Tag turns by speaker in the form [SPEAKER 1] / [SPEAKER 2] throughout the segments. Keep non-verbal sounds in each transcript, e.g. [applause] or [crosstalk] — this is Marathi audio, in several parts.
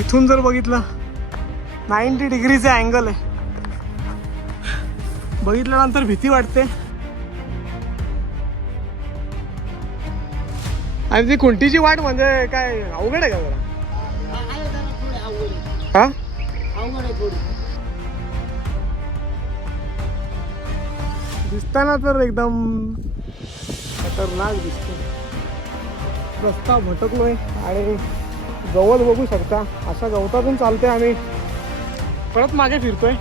[SPEAKER 1] इथून जर बघितलं नाईन्टी डिग्रीचे अँगल आहे. बघितल्यानंतर भीती वाटते. आणि ती खुंटीची वाट म्हणजे काय अवघड आहे का जरा? हा? दिसताना तर एकदम खतरनाक दिसतो रस्ता भटकलोय आणि गवत बघू शकता. अशा गवतातून चालते आम्ही. परत मागे फिरतोय.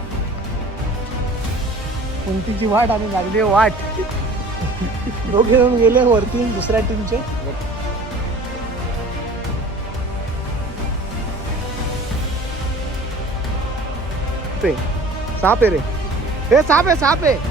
[SPEAKER 1] कोणतीची वाट आम्ही लागली आहे वाट. दोघे जण गेले वरती दुसऱ्या टीमचे ते साप आहे रे. हे साप आहे साप आहे.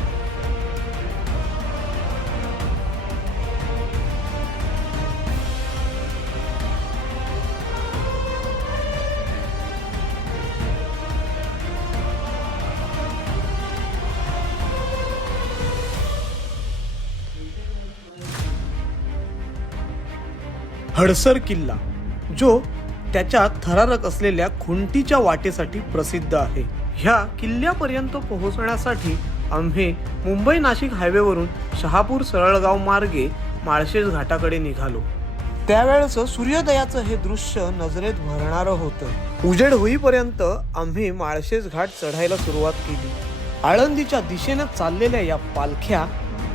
[SPEAKER 1] हडसर किल्ला जो त्याच्या थरारक असलेल्या खुंटीच्या वाटेसाठी प्रसिद्ध आहे. ह्या किल्ल्यापर्यंत पोहोचण्यासाठी आम्ही मुंबई नाशिक हायवेवरून शहापूर सरळगाव मार्गे माळशेज घाटाकडे निघालो. त्यावेळेचं सूर्योदयाचं हे दृश्य नजरेत भरणारं होतं. उजेड होईपर्यंत आम्ही माळशेज घाट चढायला सुरुवात केली. आळंदीच्या दिशेनं चाललेल्या या पालख्या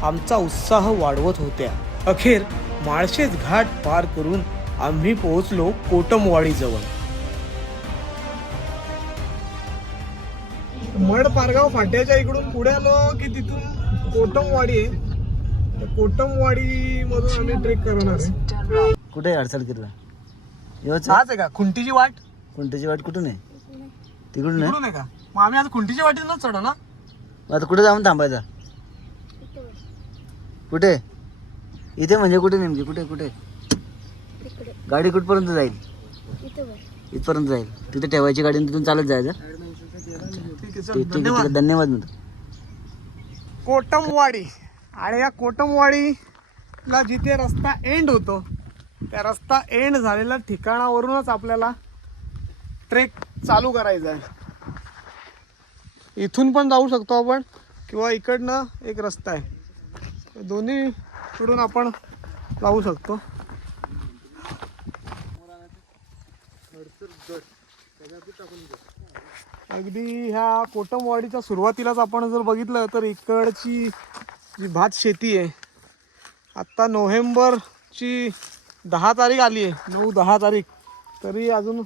[SPEAKER 1] आमचा उत्साह वाढवत होत्या. अखेर माळशेज घाट पार करून आम्ही पोहोचलो कोटमवाडी जवळ मड पारगाव फाट्याच्या इकडून पुढे आलो की तिथून कोटमवाडी आहे. कोटमवाडी मधून आम्ही ट्रेक करणार आहे.
[SPEAKER 2] कुठे आहे अडचण किरला
[SPEAKER 1] हाच आहे का? खुंटीची वाट?
[SPEAKER 2] कोणत्याची वाट कुठून आहे? तिकडून आहे?
[SPEAKER 1] का? मग आम्ही आज खुंटीच्या वाटेतूनच चढू ना
[SPEAKER 2] मग आता कुठे जाऊन थांबायचा? कुठे? इथे म्हणजे कुठे नेमकी? कुठे कुठे? गाडी कुठपर्यंत जाईल? इथपर्यंत जाईल. तिथे ठेवायची गाडी तिथून चालत जायचं?
[SPEAKER 1] धन्यवाद
[SPEAKER 2] आहे धन्यवाद. म्हणतो
[SPEAKER 1] कोटमवाडी. आणि या कोटमवाडीला जिथे रस्ता एंड होतो त्या रस्ता एंड झालेल्या ठिकाणावरूनच आपल्याला ट्रेक चालू करायचा आहे. इथून पण जाऊ शकतो आपण किंवा इकडनं एक रस्ता आहे. दोन्ही कडून आपण लावू शकतो. अगदी ह्या कोटमवाडीच्या सुरुवातीलाच आपण जर बघितलं तर इकडची जी भात शेती आहे आत्ता नोव्हेंबरची दहा तारीख आली आहे नऊ दहा तारीख तरी अजून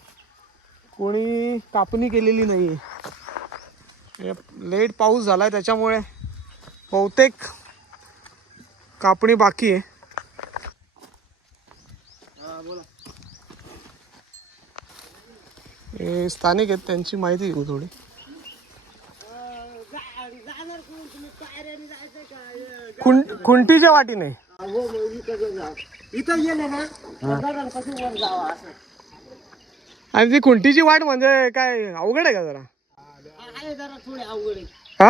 [SPEAKER 1] कोणी कापणी केलेली नाही आहे लेट पाऊस झाला आहे त्याच्यामुळे बहुतेक कापणी बाकी आहे. हे स्थानिक आहेत त्यांची माहिती घेऊ थोडी. खुंटीच्या वाटीने.
[SPEAKER 3] हो
[SPEAKER 1] आणि ती खुंटीची वाट म्हणजे काय अवघड आहे का जरा?
[SPEAKER 3] आहे जरा थोडी अवघड आहे.
[SPEAKER 1] हा?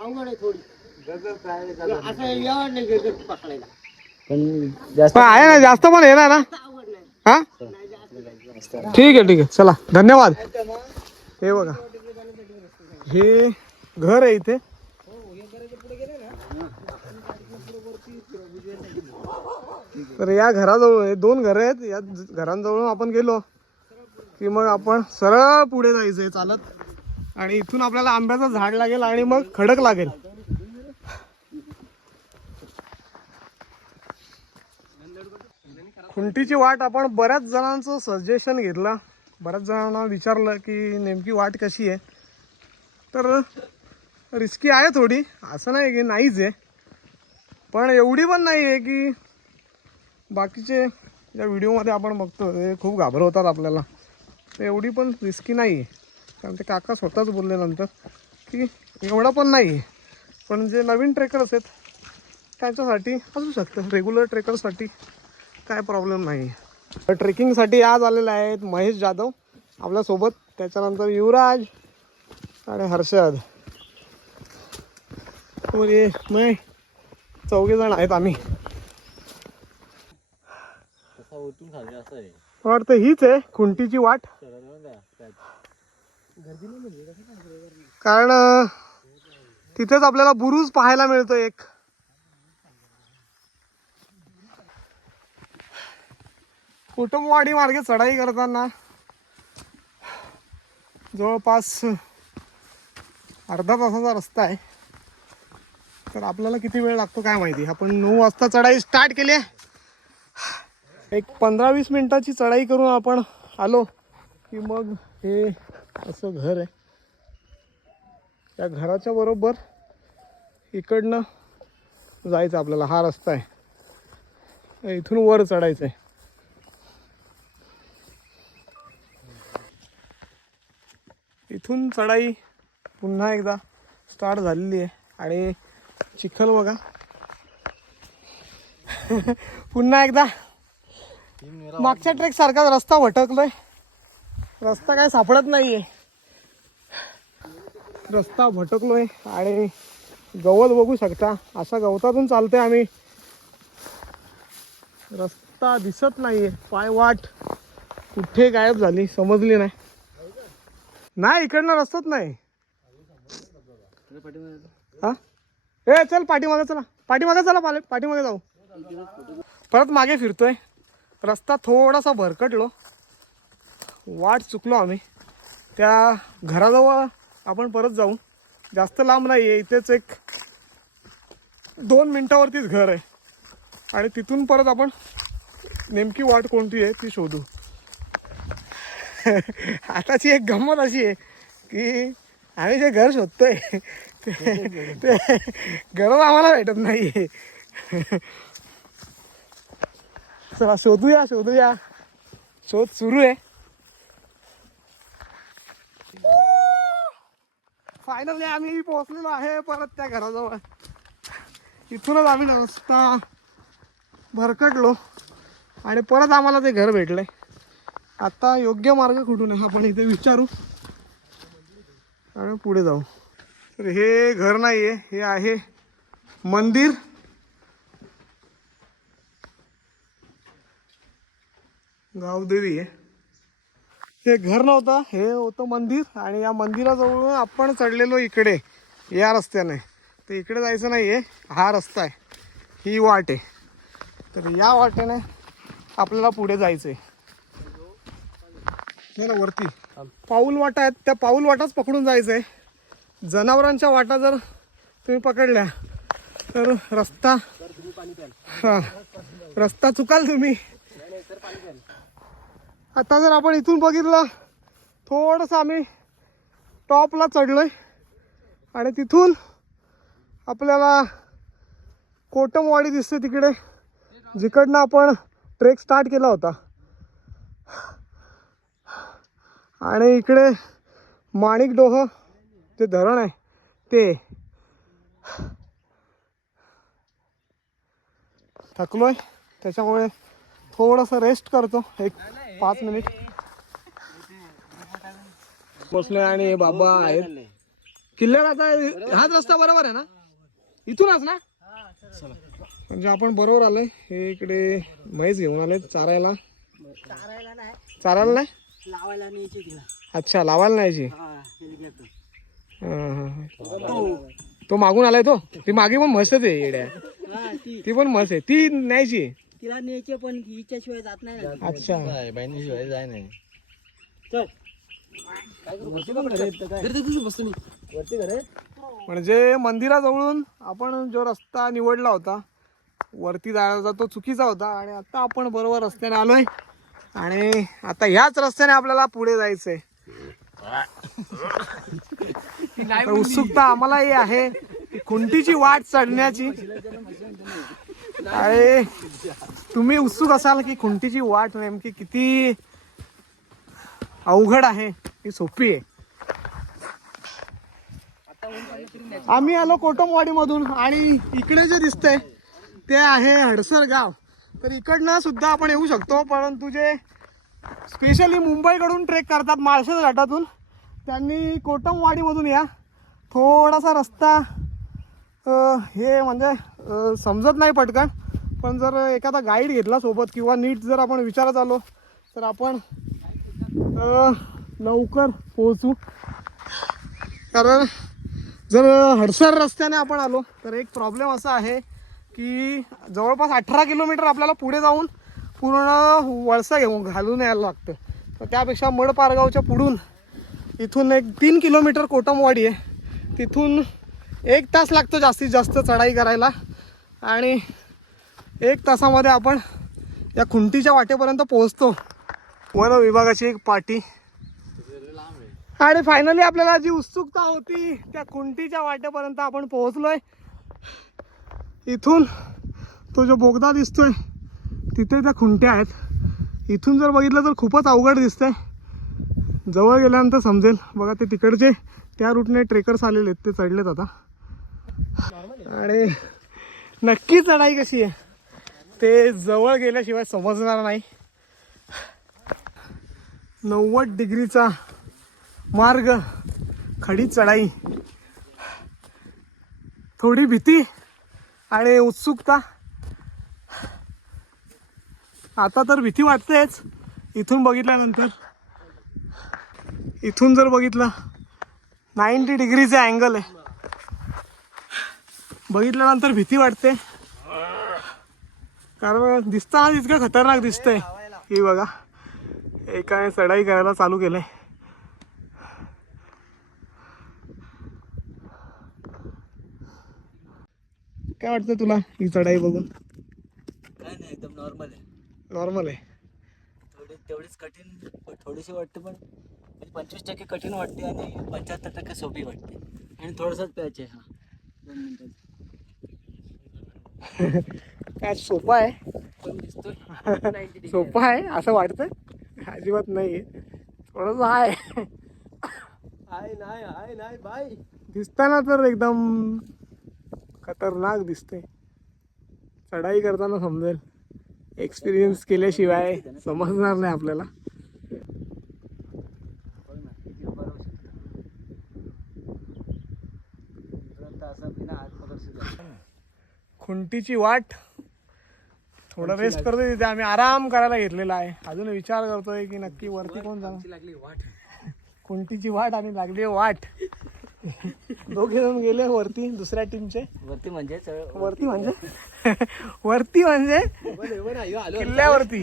[SPEAKER 3] अवघड आहे थोडी. असं एवढं नाही गगत पकडायला.
[SPEAKER 2] पण जास्त
[SPEAKER 1] पण आहे ना जास्त पण येणार ना?
[SPEAKER 3] नाही.
[SPEAKER 1] हा? ठीक आहे ठीक आहे. चला धन्यवाद. हे बघा. हे घर आहे इथे. तर या घराजवळ हे दोन घर आहेत. या घरांजवळून आपण गेलो की मग आपण सरळ पुढे जायचंय चालत. आणि इथून आपल्याला आंब्याचं झाड लागेल आणि मग खडक लागेल. खुंटीची वाट आपण बऱ्याच जणांचं सजेशन घेतलं. बऱ्याच जणांना विचारलं की नेमकी वाट कशी आहे? तर रिस्की आहे थोडी. असं नाही की नाहीच आहे. पण एवढी पण नाही आहे की बाकीचे ज्या व्हिडिओमध्ये आपण बघतो ते खूप घाबरवतात आपल्याला. तर एवढी पण रिस्की नाही आहे. कारण ते काका स्वतःच बोलले नंतर की एवढा पण नाही आहे. पण जे नवीन ट्रेकर्स आहेत त्यांच्यासाठी असू शकतं. रेग्युलर ट्रेकरसाठी काय प्रॉब्लेम नाही. ट्रेकिंगसाठी आज आलेले आहेत महेश जाधव आपल्यासोबत. त्याच्यानंतर युवराज आणि हर्षद. म्हणजे नाही चौघे जण आहेत आम्ही. वाटतं हीच आहे खुंटीची वाट. कारण तिथेच आपल्याला बुरुज पाहायला मिळतो एक. कुटुंबवाडी मार्गे चढाई करताना जवळपास अर्धा तासाचा रस्ता आहे. तर आपल्याला किती वेळ लागतो काय माहिती? आपण नऊ वाजता चढाई स्टार्ट केली आहे. एक पंधरा वीस मिनिटाची चढाई करून आपण आलो की मग हे असं घर आहे. त्या घराच्या बरोबर इकडनं जायचं आपल्याला. हा रस्ता आहे. इथून वर चढायचं आहे. इथून चढाई पुन्हा एकदा स्टार्ट झालेली आहे. आणि चिखल बघा. [laughs] पुन्हा एकदा. मागच्या ट्रेक सारखाच रस्ता भटकलोय. रस्ता काय सापडत नाहीये. रस्ता भटकलोय आणि गवत बघू शकता. अशा गवतातून चालतोय आम्ही. रस्ता दिसत नाहीये. पायवाट कुठे गायब झाली समजली नाही. नाही इकडनं रस्ताच नाही. हा? ए चल पाठीमागे चला. पाठीमागे चला पाले पाठीमागे जाऊ. परत मागे फिरतोय. रस्ता थोडासा भरकटलो. वाट चुकलो आम्ही. त्या घराजवळ आपण परत जाऊ. जास्त लांब नाही आहे इथेच एक दोन मिनटावरतीच घर आहे. आणि तिथून परत आपण नेमकी वाट कोणती आहे ती शोधू. [laughs] आताची एक गंमत अशी आहे की आम्ही जे घर शोधतोय ते ते घरच आम्हाला भेटत नाही चला शोधूया शोधूया. शोध सुरू आहे. फायनली आम्ही पोहोचलेलो आहे परत त्या घराजवळ. इथूनच आम्ही रस्ता भरकटलो आणि परत आम्हाला ते घर भेटलंय. आता योग्य मार्ग कुठून आहे? आपण इथे विचारू. आणि पुढे जाऊ. तर हे घर नाही आहे हे आहे मंदिर. गावदेवी आहे. हे घर नव्हतं हे होतं मंदिर. आणि या मंदिराजवळ आपण चढलेलो इकडे या रस्त्याने. तर इकडे जायचं नाही आहे हा रस्ता आहे. ही वाट आहे. तर या वाटेने आपल्याला पुढे जायचं आहे ना वरती. पाऊल वाटा आहेत. त्या पाऊल वाटाच पकडून जायचं आहे जनावरांच्या वाटा जर तुम्ही पकडल्या तर रस्ता हां. रस्ता चुकाल तुम्ही. आता जर आपण इथून बघितलं थोडंसं आम्ही टॉपला चढलोय. आणि तिथून आपल्याला कोटमवाडी दिसते तिकडे जिकडनं आपण ट्रेक स्टार्ट केला होता. आणि इकडे माणिक डोह जे धरण आहे ते. थकलोय त्याच्यामुळे थोडासा रेस्ट करतो एक पाच मिनिट बसलोय आणि बाबा आहेत. किल्ल्याला आता हाच रस्ता बरोबर आहे ना? इथूनच ना? म्हणजे आपण बरोबर आलोय. हे इकडे म्हैस घेऊन आलोय चारायला.
[SPEAKER 3] चारायला नाही
[SPEAKER 1] चारायला नाही.
[SPEAKER 3] लावायला न्यायची तिला.
[SPEAKER 1] अच्छा लावायला नाही
[SPEAKER 3] हा हेलिकॉप्टर
[SPEAKER 1] तो मागून आलाय तो? ती मागे पण म्हसच आहे येड्या.
[SPEAKER 3] हा ती.
[SPEAKER 1] ती पण म्हस आहे. ती न्यायची.
[SPEAKER 3] तिला न्यायची पण हिच्याशिवाय जात नाही ना ती.
[SPEAKER 1] अच्छा.
[SPEAKER 3] घर आहे
[SPEAKER 1] म्हणजे मंदिराजवळून आपण जो रस्ता निवडला होता वरती जायचा तो चुकीचा होता आणि आता आपण बरोबर रस्त्याने आलोय. आणि आता ह्याच रस्त्याने आपल्याला पुढे जायचंय. उत्सुकता आम्हालाही आहे. खुंटीची वाट चढण्याची. अरे तुम्ही उत्सुक असाल की खुंटीची वाट नेमकी किती अवघड आहे. ती सोपी आहे. आम्ही आलो कोटमवाडी मधून आणि इकडे जे दिसतंय ते आहे हडसर गाव. तर इकडनं सुद्धा आपण येऊ शकतो परंतु जे स्पेशली मुंबईकडून ट्रेक करतात माळशेज घाटातून त्यांनी कोटमवाडीमधून या. थोडासा रस्ता हे म्हणजे समजत नाही पटकन पण जर एखादा गाईड घेतला सोबत किंवा नीट जर आपण विचारत आलो तर आपण लवकर पोहोचू. कारण जर हडसर रस्त्याने आपण आलो तर एक प्रॉब्लेम असा आहे की जवळपास अठरा किलोमीटर आपल्याला पुढे जाऊन पूर्ण वळसा घेऊन घालून यायला लागतं. तर त्यापेक्षा मडपारगावच्या पुढून इथून एक तीन किलोमीटर कोटमवाडी आहे. तिथून एक तास लागतो जास्तीत जास्त चढाई करायला. आणि एक तासामध्ये आपण या खुंटीच्या वाटेपर्यंत पोहोचतो. वन विभागाची एक पाटी. आणि फायनली आपल्याला जी उत्सुकता होती त्या खुंटीच्या वाटेपर्यंत आपण पोहोचलोय. इथून तो जो बोगदा दिसतोय तिथे त्या खुंट्या आहेत. इथून जर बघितलं तर खूपच अवघड दिसतंय. जवळ गेल्यानंतर समजेल. बघा ते तिकडचे त्या रूटने ट्रेकर्स आलेले आहेत. ते चढलेत आता. आणि नक्की चढाई कशी आहे? ते जवळ गेल्याशिवाय समजणार नाही. नव्वद डिग्रीचा मार्ग खडी चढाई. थोडी भीती. आणि उत्सुकता. आता तर भीती वाटतेच. इथून बघितल्यानंतर. इथून जर बघितलं नाईंटी डिग्रीचे अँगल आहे. बघितल्यानंतर भीती वाटते. कारण दिसताना इतकं खतरनाक दिसतंय. ही बघा. एकाने चढाई करायला चालू केलंय. काय वाटतं तुला ही चढाई बघून?
[SPEAKER 2] काय नाही एकदम नॉर्मल आहे.
[SPEAKER 1] नॉर्मल आहे.
[SPEAKER 2] थोडी तेवढीच कठीण थोडीशी वाटते पण म्हणजे पंचवीस टक्के कठीण वाटते आणि पंच्याहत्तर टक्के सोपी वाटते. आणि थोडंसंच प्यायचे हा. दोन मिनिटात
[SPEAKER 1] काय सोपं आहे.
[SPEAKER 2] पण दिसतोय. [laughs]
[SPEAKER 1] सोपं आहे असं वाटतं अजिबात नाही आहे थोडंसं आहे
[SPEAKER 3] हाय नाही हाय नाही बाय
[SPEAKER 1] दिसताना तर एकदम खतरनाक दिसते चढाई करताना समजेल. एक्सपिरियन्स केल्याशिवाय समजणार नाही आपल्याला. खुंटीची वाट थोडं रेस्ट करतोय तिथे. आम्ही आराम करायला घेतलेला आहे. अजून विचार करतोय की नक्की वरती कोण जाणार?
[SPEAKER 2] लागली वाट.
[SPEAKER 1] खुंटीची वाट आणि लागली वाट. दोघे जण गेले वरती दुसऱ्या टीमचे
[SPEAKER 2] वरती म्हणजे
[SPEAKER 1] वरती म्हणजे? [laughs] वरती म्हणजे? किल्ल्यावरती.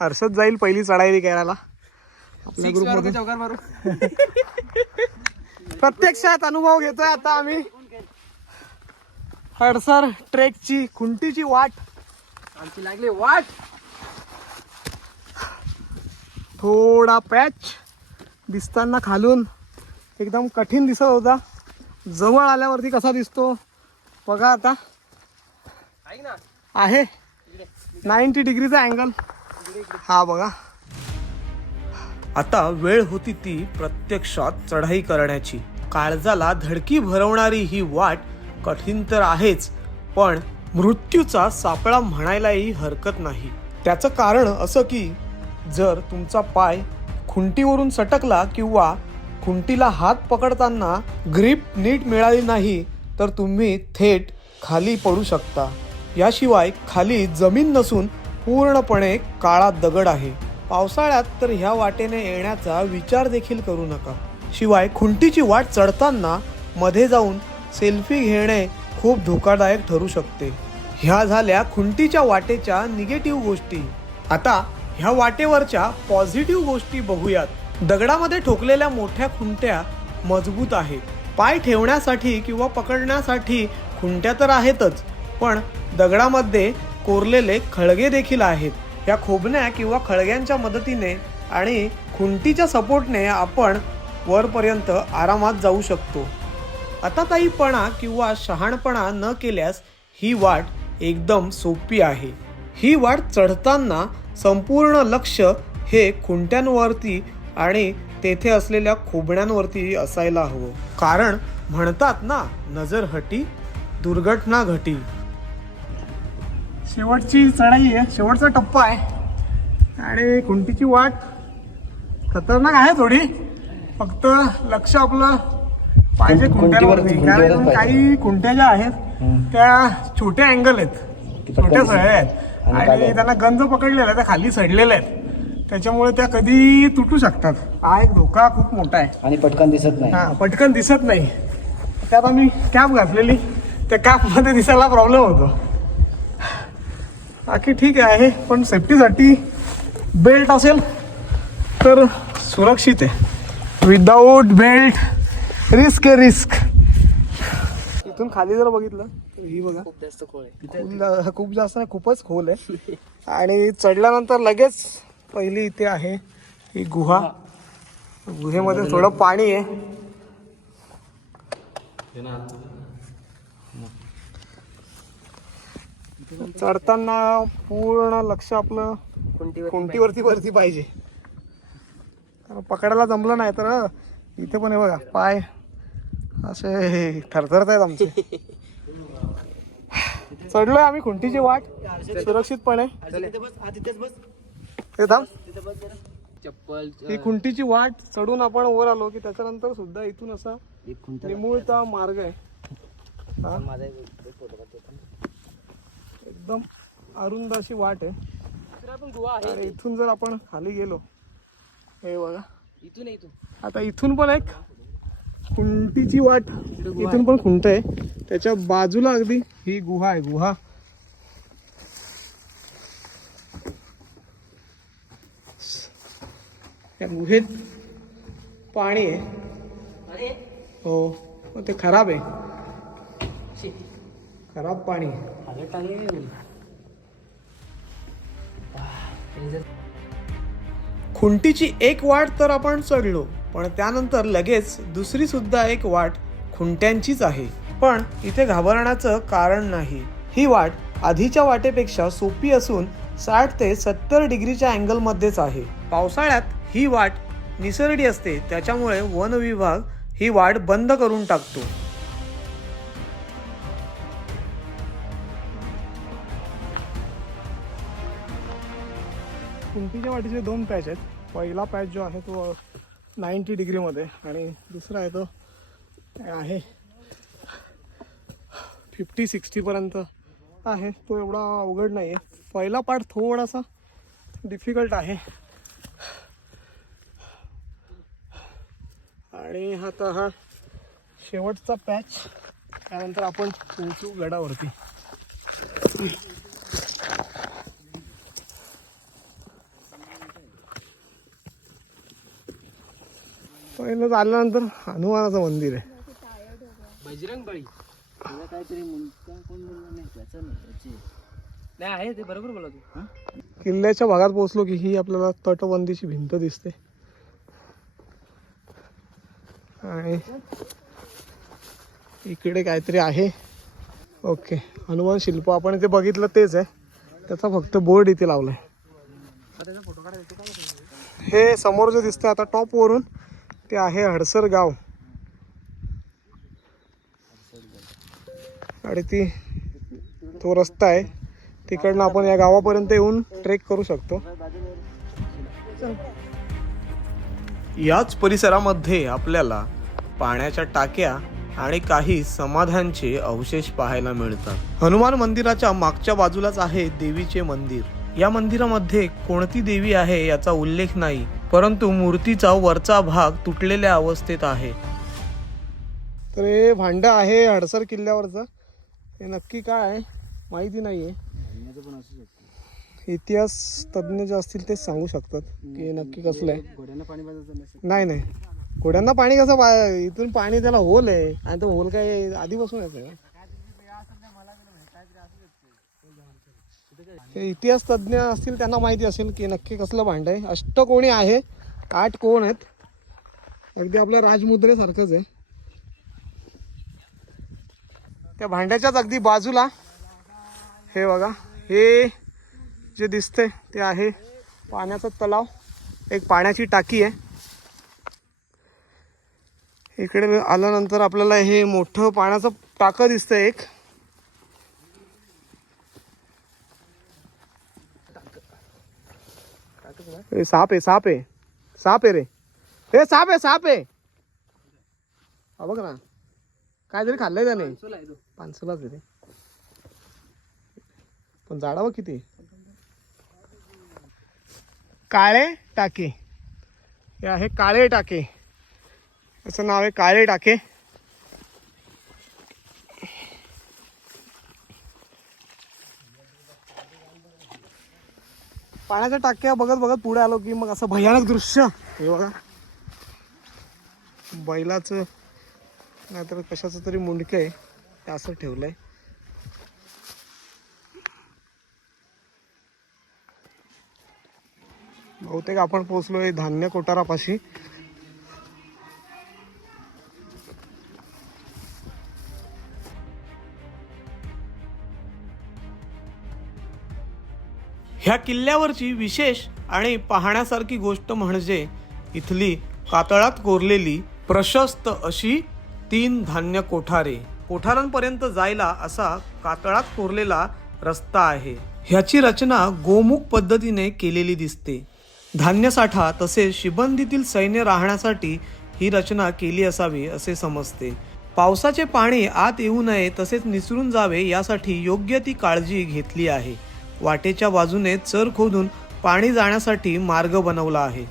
[SPEAKER 1] हर्षद जाईल पहिली चढाई करायला आपल्या ग्रुप
[SPEAKER 3] चौकार मारू [laughs]
[SPEAKER 1] प्रत्यक्षात अनुभव घेतोय आता आम्ही. हडसर ट्रेकची खुंटीची वाट.
[SPEAKER 3] आमची लागली वाट.
[SPEAKER 1] थोडा पॅच दिसताना खालून एकदम कठीण दिसत होता. जवळ आल्यावरती कसा दिसतो? बघा आता. आहे. नाईन्टी डिग्रीचा अँगल. हा बघा. आता वेळ होती ती प्रत्यक्षात चढाई करण्याची. काळजाला धडकी भरवणारी ही वाट कठीण तर आहेच पण मृत्यूचा सापळा म्हणायलाही हरकत नाही. त्याचं कारण असं की जर तुमचा पाय खुंटीवरून सटकला किंवा खुंटीला हात पकडताना ग्रीप नीट मिळाली नाही तर तुम्ही थेट खाली पडू शकता. याशिवाय खाली जमीन नसून पूर्णपणे काळा दगड आहे. पावसाळ्यात तर ह्या वाटेने येण्याचा विचार देखील करू नका. शिवाय खुंटीची वाट चढताना मध्ये जाऊन सेल्फी घेणे खूप धोकादायक ठरू शकते. ह्या झाल्या खुंटीच्या वाटेच्या निगेटिव्ह गोष्टी. आता ह्या वाटेवरच्या पॉझिटिव्ह गोष्टी बघूयात. दगडामध्ये ठोकलेल्या मोठ्या खुंट्या मजबूत आहेत पाय ठेवण्यासाठी किंवा पकडण्यासाठी खुंट्या तर आहेतच पण दगडामध्ये कोरलेले खळगे देखील आहेत. या खोबण्या किंवा खळग्यांच्या मदतीने आणि खुंटीच्या सपोर्टने आपण वरपर्यंत आरामात जाऊ शकतो. आताताईपणा किंवा शहाणपणा न केल्यास ही वाट एकदम सोपी आहे. ही वाट चढताना संपूर्ण लक्ष हे खुंट्यांवरती आणि तेथे असलेल्या खोबण्यांवरती असायला हवं. कारण म्हणतात ना नजर हटी दुर्घटना घटी. शेवटची चढाई आहे. शेवटचा टप्पा आहे. आणि खुंटीची वाट खतरनाक आहे थोडी. फक्त लक्ष आपलं पाहिजे खुंट्यावरती. कारण काही खुंट्या ज्या आहेत त्या छोट्या अँगल आहेत. छोट्या सळ्या आहेत. आणि त्यांना गंज पकडलेल्या आहेत त्या खाली सडलेल्या आहेत. त्याच्यामुळे त्या कधी तुटू शकतात. हा एक धोका खूप मोठा आहे.
[SPEAKER 2] आणि पटकन दिसत नाही.
[SPEAKER 1] हा पटकन दिसत नाही. त्यात आम्ही कॅप घातलेली. त्या कॅपमध्ये दिसायला प्रॉब्लेम होतो. बाकी ठीक आहे पण सेफ्टीसाठी बेल्ट असेल तर सुरक्षित आहे. विदाऊट बेल्ट रिस्क आहे रिस्क इथून खाली जर बघितलं ही बघा.
[SPEAKER 2] खूप जास्त खोळ आहे.
[SPEAKER 1] खूप जास्त नाही, खूपच खोल आहे. [laughs] आणि चढल्यानंतर लगेच पहिली इथे आहे ही गुहा. गुहेमध्ये थोडं पाणी आहे. चढताना पूर्ण लक्ष आपलं खुंटीवरती वरती पाहिजे. पकडायला जमलं नाही तर इथे पण आहे बघा पाय असे [laughs] थरथरत आहेत आमचे. [laughs] चढलोय आम्ही खुंटीची वाट. सुरक्षितपणे. हे थांब.
[SPEAKER 2] चप्पल
[SPEAKER 1] ही खुंटीची वाट चढून आपण वर आलो की त्याच्यानंतर सुद्धा इथून असा निमुळता मार्ग आहे. हा, एकदम अरुंद अशी वाट आहे. इथून जर आपण खाली गेलो हे बघा.
[SPEAKER 2] इथून इथून.
[SPEAKER 1] आता इथून पण एक खुंटीची वाट इथून पण खुंट आहे. त्याच्या बाजूला अगदी ही गुहा आहे गुहा. या गुहेत पाणी आहे. हो ते खराब आहे. खराब पाणी आहे. खुंटीची एक वाट तर आपण चढलो. पण त्यानंतर लगेच दुसरी सुद्धा एक वाट खुंट्यांचीच आहे. पण इथे घाबरण्याचं कारण नाही. ही वाट आधीच्या वाटेपेक्षा सोपी असून साठ ते सत्तर डिग्रीच्या अँगलमध्येच आहे. पावसाळ्यात ही वाट निसरडी असते. त्याच्यामुळे वन विभाग ही वाट बंद करून टाकतो. खुंटीच्या वाटेचे दोन पॅच आहेत. पहिला पॅच जो आहे तो नाईंटी डिग्रीमध्ये. आणि दुसरा आहे तो आहे फिफ्टी सिक्स्टीपर्यंत आहे. तो एवढा अवघड नाही आहे पहिला पार्ट थोडासा डिफिकल्ट आहे. आणि आता हा शेवटचा पॅच त्यानंतर आपण पोहोचू गडावरती. पहिलं आल्यानंतर हनुमानाचं मंदिर आहे.
[SPEAKER 2] बजरंग बळी तुला काहीतरी मुलगा कोण बोलला नाही त्याचं नाही त्याची. नाही आहे ते बरोबर बोला तू?
[SPEAKER 1] किल्ल्याच्या भागात पोहोचलो की ही आपल्याला तटबंदीची भिंत दिसते. आणि इकडे काहीतरी आहे. ओके हनुमान शिल्प. आपण इथे बघितलं तेच आहे. त्याचा फक्त बोर्ड इथे लावलाय. हे समोर जे दिसतंय आता टॉप वरून ते आहे हडसर गाव. आणि ती तो रस्ता आहे. तिकडनं आपण या गावापर्यंत येऊन ट्रेक करू शकतो. याच परिसरामध्ये आपल्याला पाण्याच्या टाक्या आणि काही समाधानचे अवशेष पाहायला मिळतात. हनुमान मंदिराच्या मागच्या बाजूलाच आहे देवीचे मंदिर. या मंदिरामध्ये कोणती देवी आहे याचा उल्लेख नाही. परंतु मूर्तीचा वरचा भाग तुटलेल्या अवस्थेत आहे. तर हे भांड आहे हडसर किल्ल्यावरचं. हे नक्की काय आहे? माहिती नाही आहे इतिहास तज्ज्ञ जे असतील तेच सांगू शकतात की हे नक्की कसलं आहे. नाही नाही. घोड्यांना पाणी कसं इथून पाणी त्याला होल आहे. आणि तो होल काय आधीपासून येतो हे इतिहास तज्ज्ञ असतील त्यांना माहिती असेल की नक्की कसलं भांड आहे. अष्टकोणी आहे आठ कोण आहेत? अगदी आपल्या राजमुद्रेसारखंच आहे. त्या भांड्याच्याच अगदी बाजूला हे बघा हे जे दिसते ते आहे पाण्याचा तलाव. एक पाण्याची टाकी आहे. इकडे आल्यानंतर आपल्याला हे मोठं पाण्याचं टाकं दिसतं एक. ए, साप आहे साप. आहे साप आहे रे. हे साप आहे साप. आहे हा बघ ना. काय तरी खाल्लंय त्याने. पानसलाच रे पण झाडावं किती. काळे टाके. हे आहे काळे टाके. याचं नाव आहे काळे टाके. पाण्याच्या टाक्या बघत बघत पुढे आलो की मग असं भयानक दृश्य. हे बघा. बैलाचं नाहीतर कशाचं तरी मुंडकं आहे. ते असं ठेवलंय. बहुतेक आपण पोहोचलोय धान्य कोठारापाशी. ह्या किल्ल्यावरची विशेष आणि पाहण्यासारखी गोष्ट म्हणजे इथली कातळात कोरलेली प्रशस्त अशी तीन धान्य कोठारे. कोठारांपर्यंत जायला असा कातळात कोरलेला रस्ता आहे. ह्याची रचना गोमुख पद्धतीने केलेली दिसते. धान्यसाठा तसेच शिबंदीतील सैन्य राहण्यासाठी ही रचना केली असावी असे समजते. पावसाचे पाणी आत येऊ नये तसेच निसरून जावे यासाठी योग्य ती काळजी घेतली आहे. वाटेच्या बाजूने चर खोदून पाणी जाण्यासाठी मार्ग बनवला आहे.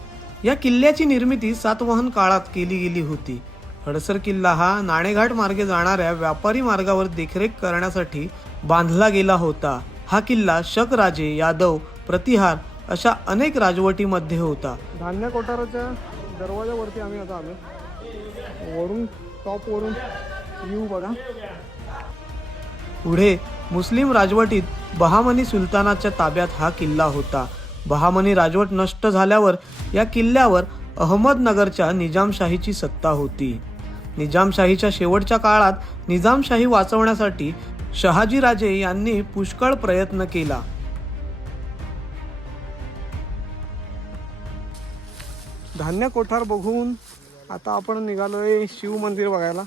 [SPEAKER 1] या किल्ल्याची निर्मिती सातवाहन काळात केली गेली होती. हडसर किल्ला हा नाणेघाट मार्गे जाणाऱ्या व्यापारी मार्गावर देखरेख करण्यासाठी बांधला गेला होता. हा किल्ला शक राजे यादव प्रतिहार अशा अनेक राजवटीमध्ये होता. धान्य कोठाराच्या दरवाजावरती आम्ही आता आलो. वरून टॉप वरून व्ह्यू बघा. पुढे मुस्लिम राजवटीत बहामनी सुलतानाच्या ताब्यात हा किल्ला होता. बहामनी राजवट नष्ट झाल्यावर या किल्ल्यावर अहमदनगरच्या निजामशाहीची सत्ता होती. निजामशाहीच्या शेवटच्या काळात निजामशाही वाचवण्यासाठी शहाजीराजे यांनी पुष्कळ प्रयत्न केला. धान्य कोठार बघून आता आपण निघालोय शिव मंदिर बघायला.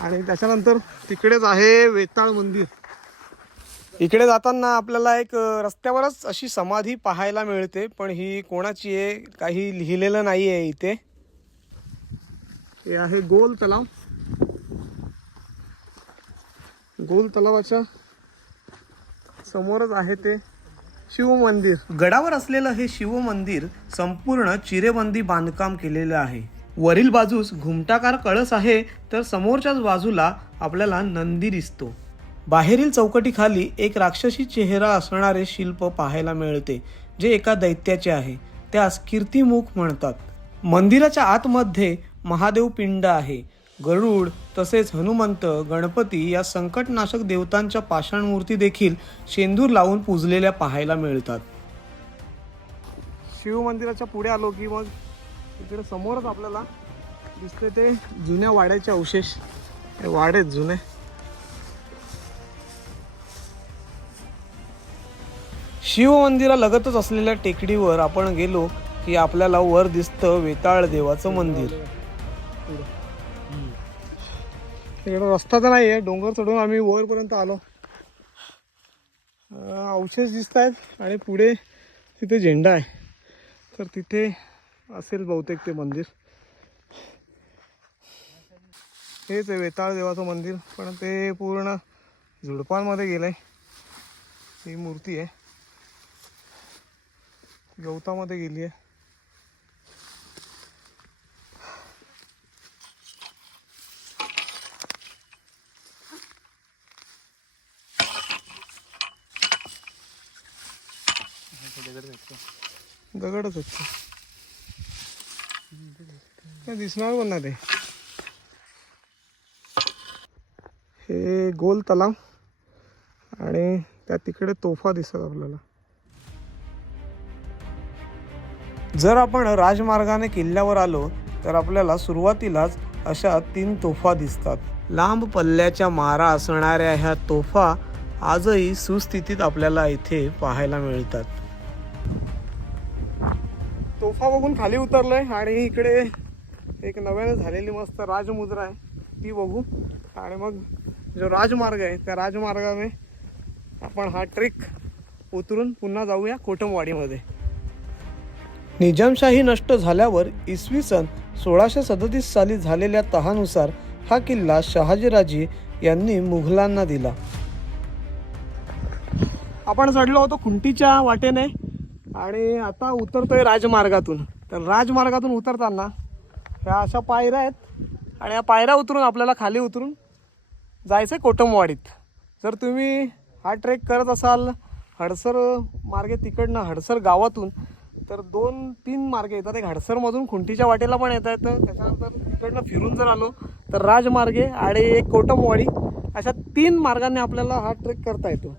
[SPEAKER 1] आणि त्याच्यानंतर तिकडेच आहे वेताळ मंदिर. इकडे जाताना आपल्याला एक रस्त्यावरच अशी समाधी पाहायला मिळते पण ही कोणाची आहे काही लिहिलेलं नाही आहे इथे. हे आहे गोल तलाव. गोल तलावाच्या समोरच आहे ते शिव मंदिर. गडावर असलेलं हे शिव मंदिर संपूर्ण चिरेबंदी बांधकाम केलेलं आहे. वरील बाजूस घुमटाकार कळस आहे तर समोरच्याच बाजूला आपल्याला नंदी दिसतो. बाहेरील चौकटीखाली एक राक्षसी चेहरा असणारे शिल्प पाहायला मिळते जे एका दैत्याचे आहे. त्यास कीर्तिमुख म्हणतात. मंदिराच्या आतमध्ये महादेव पिंड आहे. गरुड तसेच हनुमंत गणपती या संकटनाशक देवतांच्या पाषाणमूर्ती देखील शेंदूर लावून पूजलेल्या पाहायला मिळतात. शिवमंदिराच्या पुढे आलो की मग इकडे समोरच आपल्याला दिसते ते जुन्या वाड्याचे अवशेष. हे वाडे जुने. शिव मंदिरा लगतच असलेल्या टेकडीवर आपण गेलो की आपल्याला वर दिसतं वेताळ देवाचं मंदिर. इकडं रस्ता तर नाही आहे डोंगर चढून आम्ही वरपर्यंत आलो. अवशेष दिसत आहेत आणि पुढे तिथे झेंडा आहे. तर तिथे असेल बहुतेक ते मंदिर. हेच आहे वेताळ देवाचं मंदिर पण ते पूर्ण झुडपांमध्ये गेलंय. ही मूर्ती आहे. गवतामध्ये गेली आहे. दगडच असतो दिसणार पण नाही ते. हे गोल तलाव आणि त्या तिकडे तोफा दिसत आपल्याला. जर आपण राजमार्गाने किल्ल्यावर आलो तर आपल्याला सुरुवातीलाच अशा तीन तोफा दिसतात. लांब पल्ल्याच्या मारा असणाऱ्या ह्या तोफा आजही सुस्थितीत आपल्याला इथे पाहायला मिळतात. तोफा बघून खाली उतरलोय आणि इकडे एक नव्याने झालेली मस्त राजमुद्रा आहे. ती बघू. आणि मग जो राजमार्ग आहे त्या राजमार्गाने आपण हा ट्रेक उतरून पुन्हा जाऊया कोटमवाडीमध्ये. निजामशाही नष्ट झाल्यावर इसवी सन सोळाशे सदतीस साली झालेल्या तहानुसार हा किल्ला शहाजीराजे यांनी मुघलांना दिला. आपण चढलो होतो खुंटीच्या वाटेने आणि आता उतरतोय राजमार्गातून. तर राजमार्गातून उतरताना ह्या अशा पायऱ्या आहेत. आणि या पायऱ्या उतरून आपल्याला खाली उतरून जायचं आहे कोटमवाडीत. जर तुम्ही हा ट्रेक करत असाल हडसर मार्गे तिकडनं हडसर गावातून तर दोन तीन मार्गे येतात. एक हडसरमधून खुंटीच्या वाटेला पण येता येतं. त्याच्यानंतर तिकडनं फिरून जर आलो तर राजमार्गे आणि एक कोटमवाडी अशा तीन मार्गाने आपल्याला हा ट्रेक करता येतो.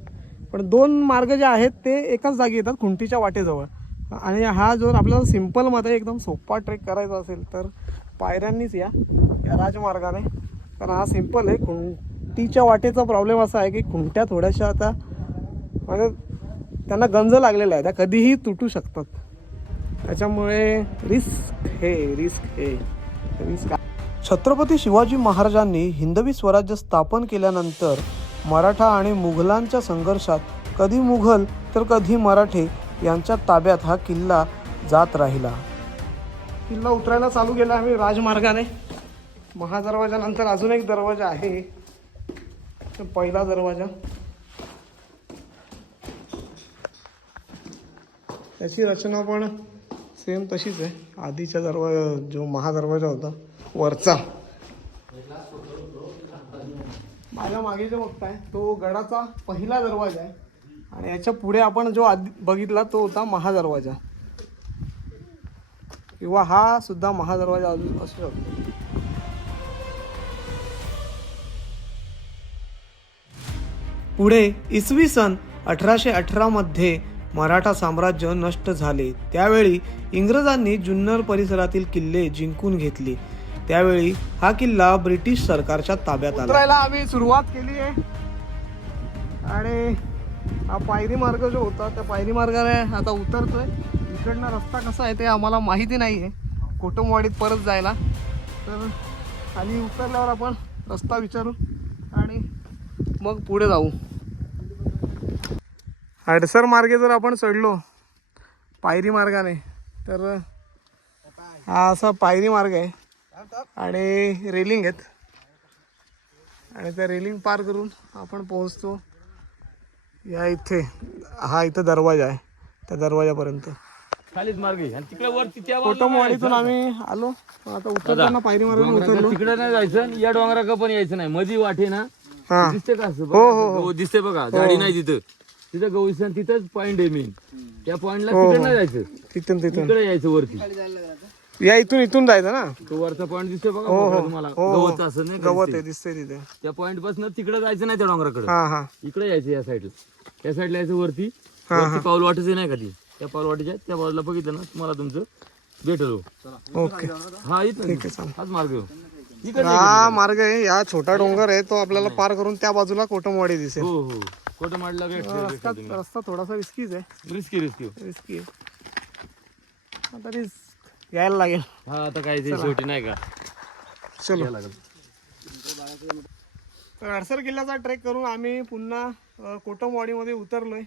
[SPEAKER 1] पण दोन मार्ग जे आहेत ते एकाच जागी येतात खुंटीच्या वाटेजवळ. आणि हा जो आपल्याला सिम्पलमध्ये एकदम सोपा ट्रेक करायचा असेल तर पायऱ्यांनीच या या राजमार्गाने. कारण हा सिंपल आहे खुंटीच्या वाटेचा प्रॉब्लेम असा आहे की खुंट्या थोड्याशा आता म्हणजे त्यांना गंज लागलेला आहे त्या कधीही तुटू शकतात. त्याच्यामुळे रिस्क हे रिस्क हे रिस्क छत्रपती शिवाजी महाराजांनी हिंदवी स्वराज्य स्थापन केल्यानंतर मराठा आणि मुघलांच्या संघर्षात कधी मुघल तर कधी मराठे यांच्या ताब्यात हा किल्ला जात राहिला. किल्ला उतरायला चालू केला आम्ही राजमार्गाने. महादरवाजानंतर अजून एक दरवाजा आहे. तो पहिला दरवाजा. त्याची रचना पण सेम तशीच आहे. आधीच्या दरवाजा जो महादरवाजा होता वरचा. माझ्या मागे जो बघताय तो गडाचा पहिला दरवाजा आहे. आणि याच्यापुढे आपण जो आधी बघितला तो होता महादरवाजा. किंवा हा सुद्धा महादरवाजा अजून असू शकतो. पुढे इसवी सन अठराशे अठरामध्ये मराठा साम्राज्य नष्ट झाले. त्यावेळी इंग्रजांनी जुन्नर परिसरातील किल्ले जिंकून घेतले. त्यावेळी हा किल्ला ब्रिटिश सरकारच्या ताब्यात आला. आम्ही सुरुवात केली आहे. आणि हा पायरी मार्ग जो होता त्या पायरी मार्गाने आता उतरतोय. इकडनं रस्ता कसा आहे ते आम्हाला माहिती नाही आहे कुटुंबवाडीत परत जायला. तर खाली उतरल्यावर आपण रस्ता विचारू आणि मग पुढे जाऊ. हडसर मार्गे जर आपण चढलो पायरी मार्गाने तर हा असा पायरी मार्ग आहे. आणि रेलिंग आहेत. आणि त्या रेलिंग पार करून आपण पोहोचतो या इथे. हा इथं दरवाजा आहे. त्या दरवाजापर्यंत.
[SPEAKER 4] खालीच मार्ग आहे. आणि तिकडे वरती त्या
[SPEAKER 1] कोटमवाडीतून आम्ही आलो. आता उतरताना पायरी मार्गाने उतरलो.
[SPEAKER 4] तिकडे नाही जायचं आणि या डोंगराकडे पण यायचं नाही. मधी वाटे ना.
[SPEAKER 1] हा.
[SPEAKER 4] दिसते का असं?
[SPEAKER 1] हो, हो,
[SPEAKER 4] बघा, गहू दिसते बघा. झाडी नाही तिथं. तिथं गहू दिसते आणि तिथंच पॉइंट आहे मेन त्या पॉइंटला
[SPEAKER 1] हो,
[SPEAKER 4] तिकडे
[SPEAKER 1] हो.
[SPEAKER 4] नाही जायचं.
[SPEAKER 1] तिथून तिथून.
[SPEAKER 4] तिकडे यायचं वरती.
[SPEAKER 1] या इथून इथून जायचं ना?
[SPEAKER 4] तो वरचा पॉइंट दिसतोय बघा
[SPEAKER 1] हो
[SPEAKER 4] मोकळा
[SPEAKER 1] हो
[SPEAKER 4] तुम्हाला.
[SPEAKER 1] हो
[SPEAKER 4] गवत असं नाही का
[SPEAKER 1] गवत? आहे दिसते तिथे.
[SPEAKER 4] त्या पॉइंटपासून तिकडे जायचं नाही त्या डोंगराकडे.
[SPEAKER 1] हा हा.
[SPEAKER 4] इकडे यायचं या साईडला त्या साईडला यायचं वरती.
[SPEAKER 1] हा,
[SPEAKER 4] वरती पाऊल वाटायचं नाही का ती? त्या पाऊल वाटेच्या त्या बाजूला बघितलं ना तुम्हाला तुमचं भेटल
[SPEAKER 1] ओके.
[SPEAKER 4] हा
[SPEAKER 1] ठीक आहे चालेल.
[SPEAKER 4] हाच मार्ग आहे. इकडे
[SPEAKER 1] हा मार्ग आहे. या छोटा डोंगर आहे तो आपल्याला पार करून त्या बाजूला कोटमवाडी दिसेल.
[SPEAKER 4] हो हो. कोटं माडला
[SPEAKER 1] रस्ता रस्ता थोडासा रिस्कीच आहे.
[SPEAKER 4] रिस्की रिस्की
[SPEAKER 1] रिस्की आहे. आता रिस्क घ्यायला लागेल.
[SPEAKER 4] हा आता काय ते शेवटी नाही का?
[SPEAKER 1] चलो.
[SPEAKER 4] लागेल.
[SPEAKER 1] तर हडसर किल्ल्याचा ट्रेक करून आम्ही पुन्हा अ, कोटमवाडीमध्ये उतरलोय.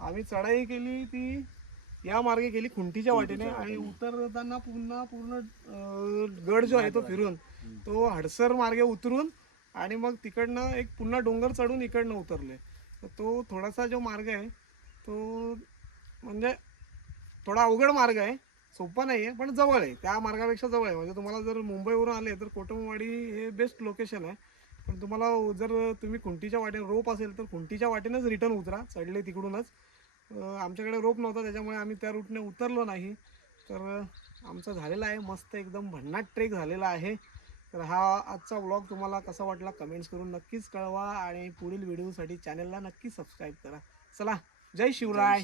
[SPEAKER 1] आम्ही चढाई केली ती या मार्गे केली खुंटीच्या वाटेने आणि उतरताना पुन्हा पूर्ण गड जो आहे तो फिरून तो हडसर मार्गे उतरून आणि मग तिकडनं एक पुन्हा डोंगर चढून इकडनं उतरले. तर तो थोडासा जो मार्ग आहे तो म्हणजे थोडा अवघड मार्ग आहे सोपा नाही आहे पण जवळ आहे. त्या मार्गापेक्षा जवळ आहे. म्हणजे तुम्हाला जर मुंबईवरून आले तर कोटमवाडी हे बेस्ट लोकेशन आहे. पण तुम्हाला जर तुम्ही खुंटीच्या वाटेने रोप असेल तर खुंटीच्या वाटेनंच रिटर्न उतरा चढले तिकडूनच. आमच्याकडे रोप नव्हता त्याच्यामुळे आम्ही त्या रूटने उतरलो नाही. तर आमचं आमचा झालेला आहे मस्त एकदम भन्नाट ट्रेक झालेला आहे. तर हा आजचा व्लॉग तुम्हाला कसा वाटला कमेंट्स करून नक्कीच कळवा आणि पुढील व्हिडिओसाठी चॅनलला नक्की सबस्क्राईब करा. चला जय शिवराय.